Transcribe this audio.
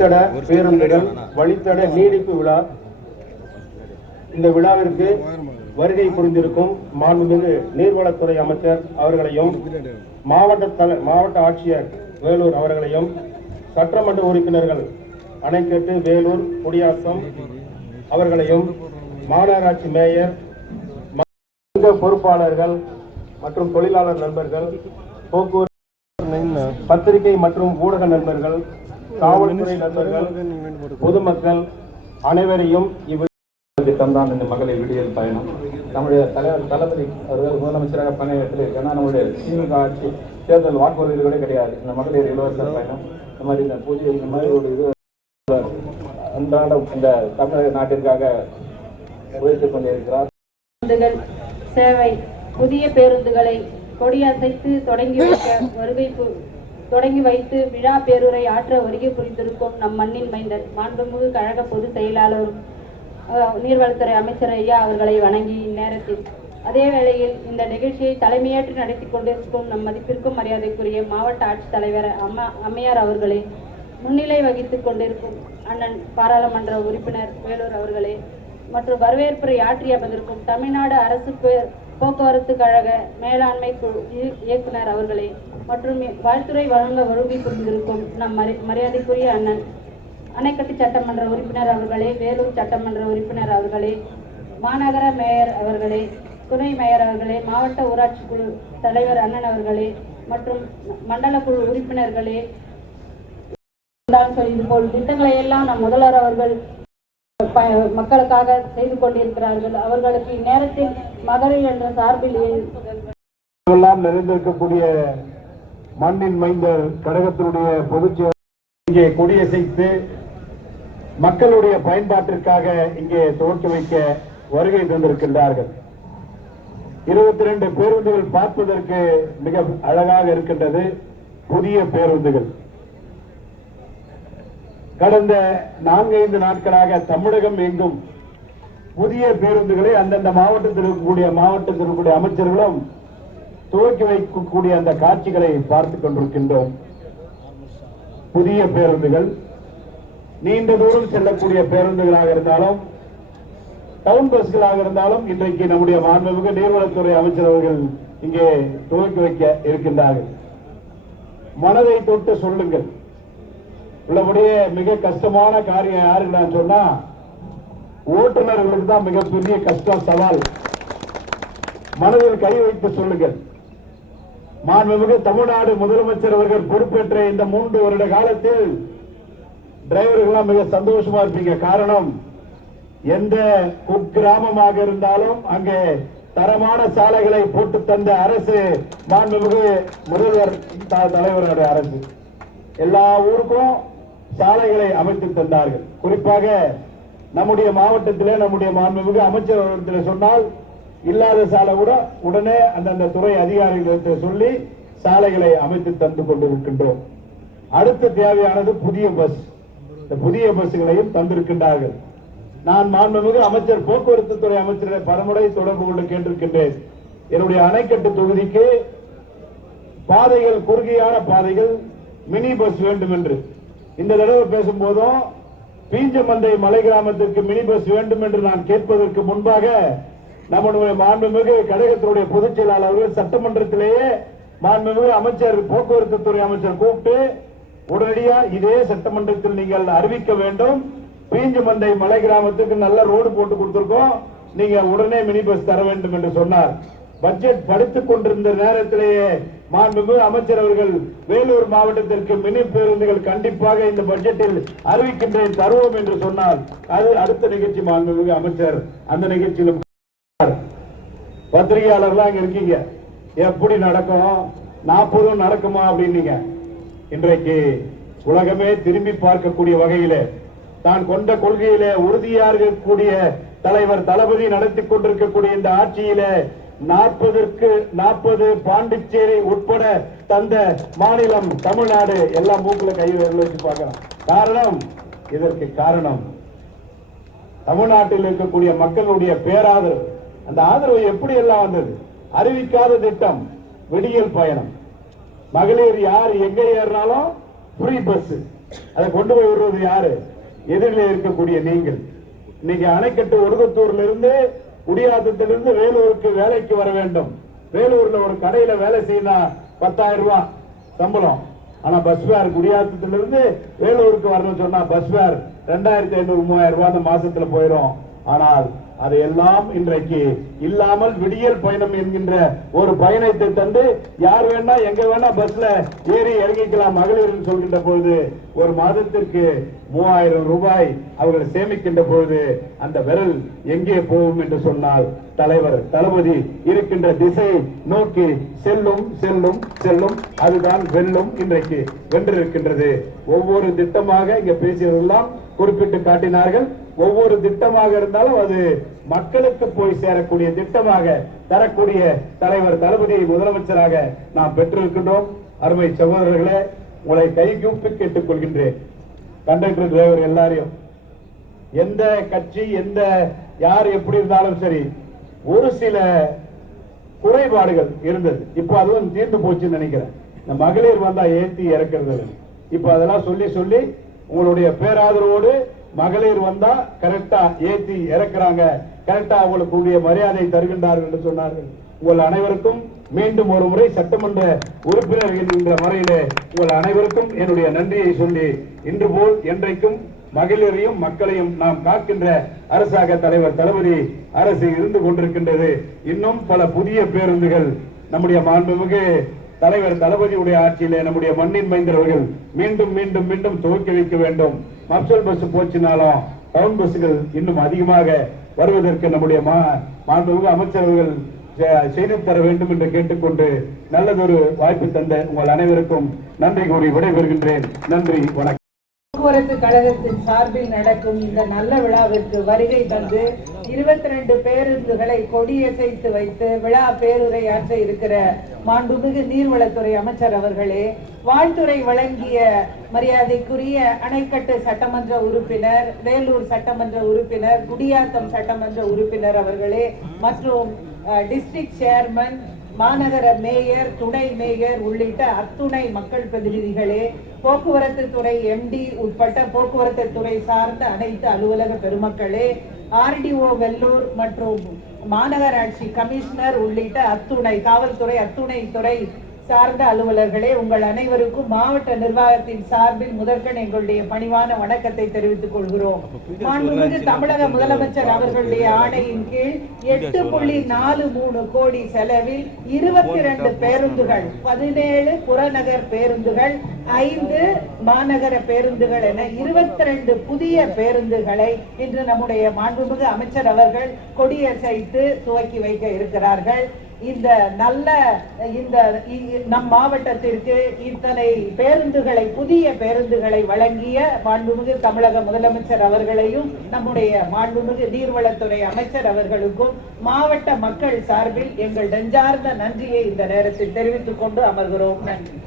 Sir பேருந்துகள் வழித்தட நீடிப்பு விழா. இந்த விழாவிற்கு வருகை புரிந்திருக்கும் மாண்புமிகு நீர்வளத்துறை அமைச்சர் அவர்களையும் மாவட்ட ஆட்சியர் வேலூர் அவர்களையும் சட்டமன்ற உறுப்பினர்கள் அணைக்கட்டு வேலூர் குடியாத்தம் அவர்களையும் மாநகராட்சி மேயர் பொறுப்பாளர்கள் மற்றும் தொழிலாளர் நண்பர்கள் போக்குவரத்து பத்திரிகை மற்றும் ஊடக நண்பர்கள் காவல்துறை நண்பர்கள் பொதுமக்கள் அனைவரையும் திட்டம் தான் இந்த மகளிர் விடியல் பயணம். நம்முடைய தலைவர் தளபதி அவர்கள் முதலமைச்சராக பணியாற்றி இருக்காங்க. நம்முடைய திமுக ஆட்சி தேர்தல் வாக்குறுதிகள் கூட கிடையாது. இந்த மகளிர் இலவச பயணம் இந்த மாதிரி இந்த பூஜை இந்த மாதிரி ஒரு இது அன்றாட இந்த தமிழக நாட்டிற்காக உழைத்துக் கொண்டிருக்கிறார். சேவை புதிய பேருந்துகளை கொடியசைத்து தொடங்கி வைத்து விழா பேருரை ஆற்ற வருகை புரிந்திருக்கும் நம் மண்ணின் மைந்தர் மாண்புமிகு கழக பொதுச் செயலாளரும் நீர்வளத்துறை அமைச்சர் ஐயா அவர்களை வணங்கி இந்நேரத்தில் அதே வேளையில் இந்த நிகழ்ச்சியை தலைமையேற்று நடத்தி கொண்டிருக்கும் நம் மதிப்பிற்கும் மரியாதைக்குரிய மாவட்ட ஆட்சித்தலைவர் அம்மையார் அவர்களே, முன்னிலை வகித்துக் கொண்டிருக்கும் அண்ணன் பாராளுமன்ற உறுப்பினர் வேலூர் அவர்களே மற்றும் வரவேற்புரை ஆற்றி அமர்ந்திருக்கும் தமிழ்நாடு அரசு போக்குவரத்து கழக மேலாண்மை குழு இயக்குனர் அவர்களே மற்றும் வாழ்த்துறை வழங்க வருகை புரிந்திருக்கும் நம் மரியாதைக்குரிய அண்ணன் அணைக்கட்டு சட்டமன்ற உறுப்பினர் அவர்களே, வேலூர் சட்டமன்ற உறுப்பினர் அவர்களே, மாநகர மேயர் அவர்களே, துணை மேயர் அவர்களே, மாவட்ட ஊராட்சி குழு தலைவர் அண்ணன் அவர்களே மற்றும் மண்டல குழு உறுப்பினர்களே, இதுபோல் திட்டங்களை எல்லாம் நம் முதல்வர் அவர்கள் மக்களுக்காக செய்து கொண்டிருக்கிறார்கள். அவர்களுக்கு இந்நேரத்தில் மகளிர் என்ற சார்பில் எல்லாம் நிறைந்திருக்கக்கூடிய மண்ணின் மைந்தர் கழகத்தினுடைய பொதுச் இங்கே கொடியசைத்து மக்களுடைய பயன்பாட்டிற்காக இங்கே துவக்கி வைக்க வருகை தந்திருக்கின்றார்கள். 22 பேருந்துகள் பார்ப்பதற்கு மிக அழகாக இருக்கின்றது. புதிய பேருந்துகள் கடந்த 4-5 நாட்களாக தமிழகம் எங்கும் புதிய பேருந்துகளை அந்தந்த மாவட்டத்தில் இருக்கக்கூடிய அமைச்சர்களும் துவக்கி வைக்கக்கூடிய அந்த காட்சிகளை பார்த்துக் கொண்டிருக்கின்றோம். புதிய பேருந்துகள் நீண்ட தூரம் செல்லக்கூடிய பேருந்துகளாக இருந்தாலும் டவுன் பஸ்களாக இருந்தாலும் இன்றைக்கு நம்முடைய மாண்புமிகு நீர்வளத்துறை அமைச்சர் அவர்கள் இங்கே துவக்கி வைக்க இருக்கின்றார்கள். மனதை தொட்டு சொல்லுங்கள். உள்ளபடியே மிக கஷ்டமான காரியம் யாருக்கு நான் சொன்னா ஓட்டுநர்களுக்கு தான் மிகப்பெரிய கஷ்டம், சவால். மனதில் கை வைத்து சொல்லுங்கள். மாண்புமிகு தமிழ்நாடு முதலமைச்சர் அவர்கள் பொறுப்பேற்ற இந்த 3 வருட காலத்தில் டிரைவர்கள் மிக சந்தோஷமா இருப்பீங்க. காரணம், எந்த குக்கிராமமாக இருந்தாலும் அங்கே தரமான சாலைகளை போட்டு தந்த அரசு மாண்புமிகு முதல்வர் தலைவருடைய அரசு. எல்லா ஊருக்கும் சாலைகளை அமைத்து தந்தார்கள். குறிப்பாக நம்முடைய மாவட்டத்திலே நம்முடைய மாண்புமிகு அமைச்சர் அவர்களிடத்தில் சொன்னால் இல்லாத சாலை கூட உடனே அந்தந்த துறை அதிகாரிகளுக்கு சொல்லி சாலைகளை அமைத்து தந்து கொண்டிருக்கின்றோம். அடுத்த தேவையானது புதிய பஸ். இந்த புதிய பஸ்களையும் தந்திருக்கின்றார்கள். நான் மாண்புமிகு அமைச்சர் போக்குவரத்து துறை அமைச்சரை பலமுறை தொடர்பு கொண்டு கேட்டிருக்கின்றேன். என்னுடைய அணைக்கட்டு தொகுதிக்கு பாதைகள், குறுகியான பாதைகள், மினி பஸ் வேண்டும் என்று. இந்த தடவை பேசும்போதும் பீஞ்சமந்தை மலை கிராமத்திற்கு மினி பஸ் வேண்டும் என்று நான் கேட்பதற்கு முன்பாக நம்முடைய மாண்புமிகு கழகத்தினுடைய பொதுச் செயலாளர்கள் சட்டமன்றத்திலேயே மாண்புமிகு அமைச்சர் போக்குவரத்து துறை அமைச்சர் கூப்பிட்டு உடனடியா இதே சட்டமன்றத்தில் நீங்கள் அறிவிக்க வேண்டும், பீஞ்சமந்தை மலை கிராமத்துக்கு நல்ல ரோடு போட்டு கொடுத்திருக்கோம், நீங்க உடனே மினி பஸ் தர வேண்டும் என்று சொன்னார். பட்ஜெட் படித்துக் கொண்டிருந்த நேரத்திலேயே மாண்புமிகு அமைச்சர் அவர்கள் வேலூர் மாவட்டத்திற்கு மினி பேருந்துகள் கண்டிப்பாக இந்த பட்ஜெட்டில் அறிவிக்கின்றேன் தருவோம் என்று சொன்னால் அது அடுத்த நிகழ்ச்சி மாண்புமிகு அமைச்சர் அந்த நிகழ்ச்சியிலும் பத்திரிகையாளர்லாம் அங்க இருக்கீங்க, எப்படி நடக்கும் 40 நடக்குமா அப்படின்னீங்க. இன்றைக்கு உலகமே திரும்பி பார்க்கக்கூடிய வகையிலே தான் கொண்ட கொள்கையிலே உறுதியாக இருக்கக்கூடிய தலைவர் தளபதி நடத்தி கொண்டிருக்கக்கூடிய இந்த ஆட்சியிலே 40க்கு 40 பாண்டிச்சேரி உட்பட தந்த மாநிலம் தமிழ்நாடு. எல்லாம் மூக்குல கை வச்சு பார்க்கலாம். காரணம், இதற்கு காரணம் தமிழ்நாட்டில் இருக்கக்கூடிய மக்களுடைய பேராதரவு. அந்த ஆதரவு எப்படி எல்லாம் வந்தது? அறிவிக்காத திட்டம் விடியல் பயணம். மகளிர் யார் எங்க ஏறினாலும் ஃப்ரீ பஸ். அதை கொண்டு போய் விடுறது யாரு? எதிரிலே இருக்கக்கூடிய நீங்கள். இன்னைக்கு அணைக்கட்டு ஒடுகத்தூர்ல இருந்து குடியாத்தத்திலிருந்து வேலூருக்கு வேலைக்கு வர வேண்டும். வேலூர்ல ஒரு கடையில வேலை செய்யணும், 10,000 ரூபாய் சம்பளம். ஆனா பஸ் ஃபேர் குடியாத்தத்திலிருந்து வேலூருக்கு வரணும்னு சொன்னா பஸ் ஃபேர் 2,500 3,000 ரூபாய் அந்த மாசத்துல போயிடும். ஆனால் அதையெல்லாம் இன்றைக்கு இல்லாமல் விடியல் பயணம் என்கின்ற ஒரு பயணத்தை தந்து யார் வேணா எங்க வேணா பஸ்ல ஏறி இறங்கிக்கலாம் மகளிர் சொல்கின்ற பொழுது ஒரு மாதத்திற்கு 3,000 ரூபாய் அவர்கள் சேமிக்கின்ற பொழுது அந்த விரல் எங்கே போகும் என்று சொன்னால் தலைவர் தளபதி இருக்கின்ற திசை நோக்கி செல்லும் செல்லும் செல்லும். அதுதான் வெல்லும். இன்றைக்கு வென்றிருக்கின்றது. ஒவ்வொரு திட்டமாக இங்க பேசியதெல்லாம் குறிப்பிட்டு காட்டினார்கள். ஒவ்வொரு திட்டமாக இருந்தாலும் அது மக்களுக்கு போய் சேரக்கூடிய திட்டமாக தரக்கூடிய தலைவர் தளபதியை முதலமைச்சராக நாம் பெற்றிருக்கின்றோம். அருமை சகோதரர்களே, உங்களை கைகூப்பி கேட்டுக் கொள்கின்றேன். கண்டக்டர் டிரைவர் எல்லாரையும், எந்த கட்சி எந்த யார் எப்படி இருந்தாலும் சரி, ஒரு சில குறைபாடுகள் இருந்தது. இப்ப அதுவும் தீர்ந்து போச்சுன்னு நினைக்கிறேன். இந்த மகளிர் வந்தா ஏத்தி இறக்கிறது, இப்ப அதெல்லாம் சொல்லி சொல்லி உங்களுடைய பேராதரவோடு மகளிர் வந்தா கரெக்டா ஏத்தி இறக்குறாங்க, கரெக்டா அவங்களுக்கு மரியாதை தருகின்றார்கள் என்று சொன்னார்கள். உங்கள் அனைவருக்கும் மீண்டும் ஒரு முறை சட்டமன்ற உறுப்பினர் என்கின்ற முறையிலே உங்கள் அனைவருக்கும் என்னுடைய நன்றியை சொல்லி, இன்று போல் என்றைக்கும் மகளிரையும் மக்களையும் நாம் காக்கின்ற அரசாக தலைவர் தளபதி அரசு இருந்து கொண்டிருக்கின்றது. இன்னும் பல புதிய பேருந்துகள் நம்முடைய மாண்புமிகு தலைவர் தளபதியுடைய ஆட்சியிலே நம்முடைய மண்ணின் மைந்தவர்கள் மீண்டும் மீண்டும் மீண்டும் துவக்கி வைக்க வேண்டும். மப்சல் பஸ் போச்சுனாலும் டவுன் பஸ்கள் இன்னும் அதிகமாக வருவதற்கு நம்முடைய மாண்புமிகு அமைச்சர்கள் செய்து தர வேண்டும் என்று கேட்டுக்கொண்டு நல்லதொரு வாய்ப்பு தந்த உங்கள் அனைவருக்கும் நன்றி கூறி விடைபெறுகின்றேன். நன்றி, வணக்கம். போக்குவரத்து கழகத்தின் சார்பில் நடக்கும் இந்த நல்ல விழாவிற்கு வருகை தந்து 22 பேருந்துகளை கொடியசைத்து வைத்து விழா பேருரையாற்ற இருக்கிற மாண்புமிகு நீர்வளத்துறை அமைச்சர் அவர்களே, வாழ்த்துறை வழங்கிய மரியாதைக்குரிய அணைக்கட்டு சட்டமன்ற உறுப்பினர், வேலூர் சட்டமன்ற உறுப்பினர், குடியாத்தம் சட்டமன்ற உறுப்பினர் அவர்களே, மற்றும் டிஸ்ட்ரிக்ட் சேர்மன், மாநகர மேயர், துணை மேயர் உள்ளிட்ட அத்துணை மக்கள் பிரதிநிதிகளே, போக்குவரத்து துறை எம்டி உட்பட்ட போக்குவரத்து துறை சார்ந்த அனைத்து அலுவலக பெருமக்களே, ஆர்டிஓ வெல்லூர் மற்றும் மாநகராட்சி கமிஷனர் உள்ளிட்ட அத்துணை காவல்துறை அத்துணை துறை சார்ந்த அலுவலர்களே, உங்கள் அனைவருக்கும் மாவட்ட நிர்வாகத்தின் சார்பில் முதற்கண் எங்களுடைய பணிவான வணக்கத்தை தெரிவித்துக் கொள்கிறோம். மாண்புமிகு தமிழக முதலமைச்சர் அவர்களுடைய ஆணையின் கீழ் 8.43 கோடி செலவில் 22 பேருந்துகள், 17 புறநகர் பேருந்துகள், 5 மாநகர பேருந்துகள் என 22 புதிய பேருந்துகளை இன்று நம்முடைய மாண்புமிகு அமைச்சர் அவர்கள் கொடியசைத்து துவக்கி வைக்க இருக்கிறார்கள். இந்த நம் மாவட்டத்திற்கு இத்தனை பேருந்துகளை, புதிய பேருந்துகளை வழங்கிய மாண்புமிகு தமிழக முதலமைச்சர் அவர்களையும் நம்முடைய மாண்புமிகு நீர்வளத்துறை அமைச்சர் அவர்களுக்கும் மாவட்ட மக்கள் சார்பில் எங்கள் நெஞ்சார்ந்த நன்றியை இந்த நேரத்தில் தெரிவித்துக் கொண்டு அமர்கிறோம். நன்றி.